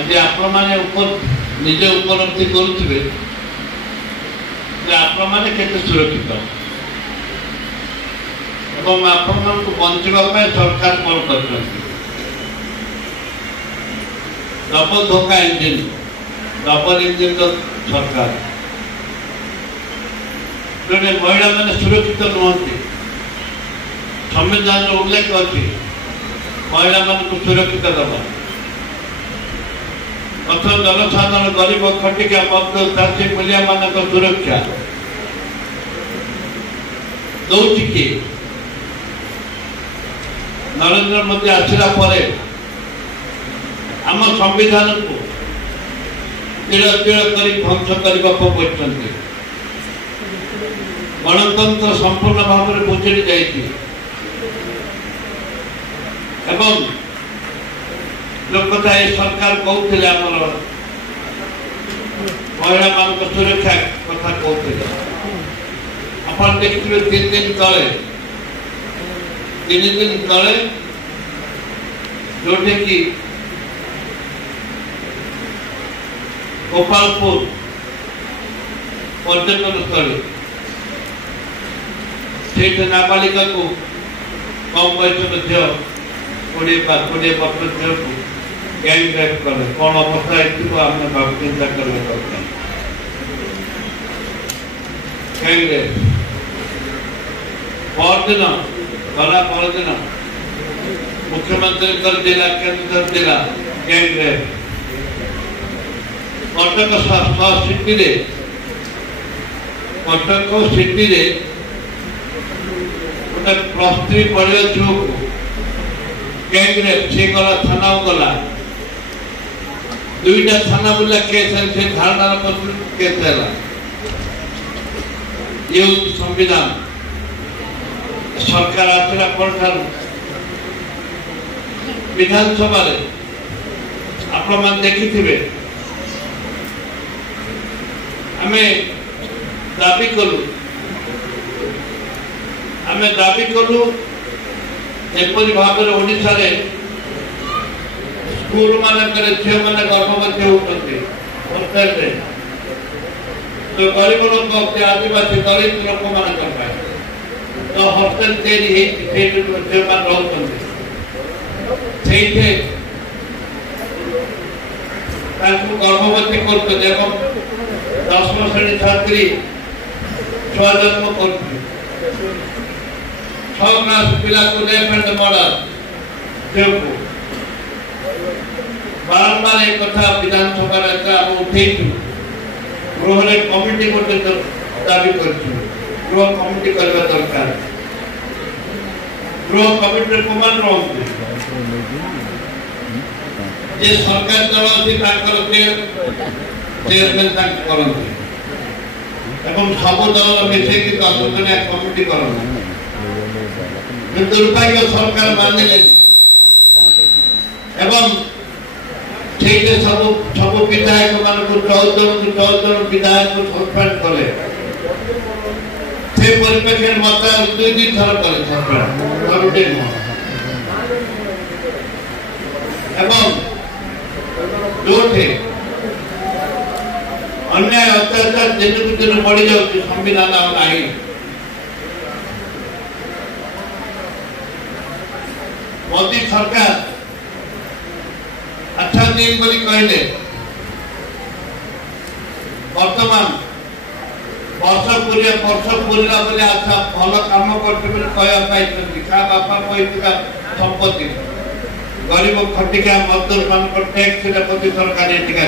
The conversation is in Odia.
ଯଦି ଆପଣମାନେ ନିଜେ ଉପଲବ୍ଧି କରୁଥିବେ ଯେ ଆପଣମାନେ କେତେ ସୁରକ୍ଷିତ ଏବଂ ଆପଣମାନଙ୍କୁ ବଞ୍ଚିବା ପାଇଁ ସରକାର କ'ଣ କରିଛନ୍ତି। ଡବଲ ଧୋକା ଇଞ୍ଜିନ, ଡବଲ ଇଞ୍ଜିନ ସରକାର, ତେଣୁ ମହିଳାମାନେ ସୁରକ୍ଷିତ ନୁହନ୍ତି। ସମ୍ବିଧାନର ଉଲ୍ଲେଖ ଅଛି ମହିଳାମାନଙ୍କୁ ସୁରକ୍ଷିତ ଦେବା। ପ୍ରଥମ ଜନସାଧାରଣ ଗରିବ ଖଟିକା ମଧ୍ୟ ଚାଷୀ ମୂଲ୍ୟମାନଙ୍କ ସୁରକ୍ଷା ଦଉଛି କି? ନରେନ୍ଦ୍ର ମୋଦି ଆସିଲା ପରେ ଆମ ସମ୍ବିଧାନକୁ ତିଳ ତିଳ କରି ଧ୍ୱଂସ କରିବାକୁ ବସିଛନ୍ତି। ଗଣତନ୍ତ୍ର ସମ୍ପୂର୍ଣ୍ଣ ଭାବରେ ବୁଝିଡ଼ି ଯାଇଛି ଏବଂ ଲୋକତା ଏ ସରକାର କହୁଥିଲେ ଆମର ମହିଳାମାନଙ୍କ ସୁରକ୍ଷା କଥା କହୁଥିଲେ। ଆପଣ ଦେଖିଥିବେ 3 ଦିନ ତଳେ ଯୋଉଠିକି ଗୋପାଳପୁର ପର୍ଯ୍ୟଟନ ସ୍ଥଳୀ ସେଇଠି ନାବାଳିକାକୁ କମ୍ ବୟସର ଝିଅ 20 ବର୍ଷ ଝିଅକୁ ଗ୍ୟାଙ୍ଗ ରେପ୍ କଲେ। କ'ଣ ଅବସ୍ଥା ହେଇଥିବ ଆମେ ଚିନ୍ତା କରିବା ଦରକାର। ଗ୍ୟାଙ୍ଗ ରେପ୍ ପରଦିନ ମୁଖ୍ୟମନ୍ତ୍ରୀଙ୍କର ଜିଲ୍ଲା କେନ୍ଦୁଝର ଜିଲ୍ଲା ଗ୍ୟାଙ୍ଗ ରେପ୍। କଟକ ସିଟିରେ ଗୋଟେ +3 ପଢିବା ଝିଅକୁ ଗ୍ୟାଙ୍ଗ ରେପ୍, ସେ ଗଲା ଥାନାକୁ ଗଲା, 2ଟା ଥାନା ବୁଲା କେସ୍ ସେ ଧାରଣାର କେସ୍ ହେଲା। ଇଏ ହେଉଛି ସମ୍ବିଧାନ। ସରକାର ଆସିଲା ପରଠାରୁ ବିଧାନସଭାରେ ଆପଣମାନେ ଦେଖିଥିବେ ଆମେ ଦାବି କଲୁ ଏପରି ଭାବରେ ଓଡ଼ିଶାରେ ସ୍କୁଲ ମାନଙ୍କରେ ଝିଅମାନେ ଗର୍ଭବତୀ ହେଉଛନ୍ତି ହୋଷ୍ଟେଲରେ, ଗରିବ ଲୋକ ଆଦିବାସୀ ଦଳିତ ଲୋକମାନଙ୍କ ପାଇଁ ତ ହୋଷ୍ଟେଲ ତିଆରି ହେଇଛି, ସେଇଠି ଝିଅମାନେ ରହୁଛନ୍ତି। ସେଇଠି ତାଙ୍କୁ ଗର୍ଭବତୀ କରୁଛନ୍ତି ଏବଂ 10ମ ଶ୍ରେଣୀ ଛାତ୍ରୀ ଛୁଆ ଜନ୍ମ କରୁଛନ୍ତି। 6 ମାସ ପିଲାକୁ ରେପ୍ ଆଣ୍ଡ ମର୍ଡର ଝିଅକୁ ବାରମ୍ବାର ଏ କଥା ବିଧାନସଭାରେ ଆମେ ଉଠେଇଛୁ। ଗୃହରେ କମିଟି ଗୋଟେ ଦାବି କରିଛୁ, ଗୃହ କମିଟି କରିବା ଦରକାର। ଗୃହ କମିଟିରେ କୋଉମାନେ ରହନ୍ତି? ଯେ ସରକାର ଦଳ ଅଛି ତାଙ୍କର ଚେୟାରମ୍ୟାନ୍ ତାଙ୍କୁ କରନ୍ତି ଏବଂ ସବୁ ଦଳର ମିଶେଇକି 10 ଜଣିଆ କମିଟି କରନ୍ତି। ଦୁର୍ଭାଗ୍ୟ ସରକାର ମାନିଲେନି ଏବଂ ସେଇଠି ସବୁ ବିଧାୟକ ମାନଙ୍କୁ 14 ଜଣ ବିଧାୟକ ସସ୍ପେଣ୍ଡ କଲେ। ସେ ପରିପ୍ରେକ୍ଷୀରେ ମତେ 2 ଥର କଲେ ସସ୍ପେଣ୍ଡ, ଥରୁଟେ ନୁହଁ। ଏବଂ ଯୋଉଠି ଅନ୍ୟାୟ ଅତ୍ୟାଚାର ଦିନକୁ ଦିନ ବଢି ଯାଉଛି, ସମ୍ବିଧାନ ଆଉ ନାହିଁ। ମୋଦି ସରକାର ଆଚ୍ଛା ଦିନ ବୋଲି କହିଲେ, ବର୍ତ୍ତମାନ ବର୍ଷ ପୁରିଲା ବୋଲି ଆଚ୍ଛା ଭଲ କାମ କରୁଛି ବୋଲି କହିବା ପାଇଛନ୍ତି। କାହା ବାପା କହିଥିବା ସମ୍ପତ୍ତି ଗରିବ ଖଟିକା ମଜଦୁର ମାନଙ୍କ ଟେକ୍ସରେ ପ୍ରତି ସରକାର ଏଠିକା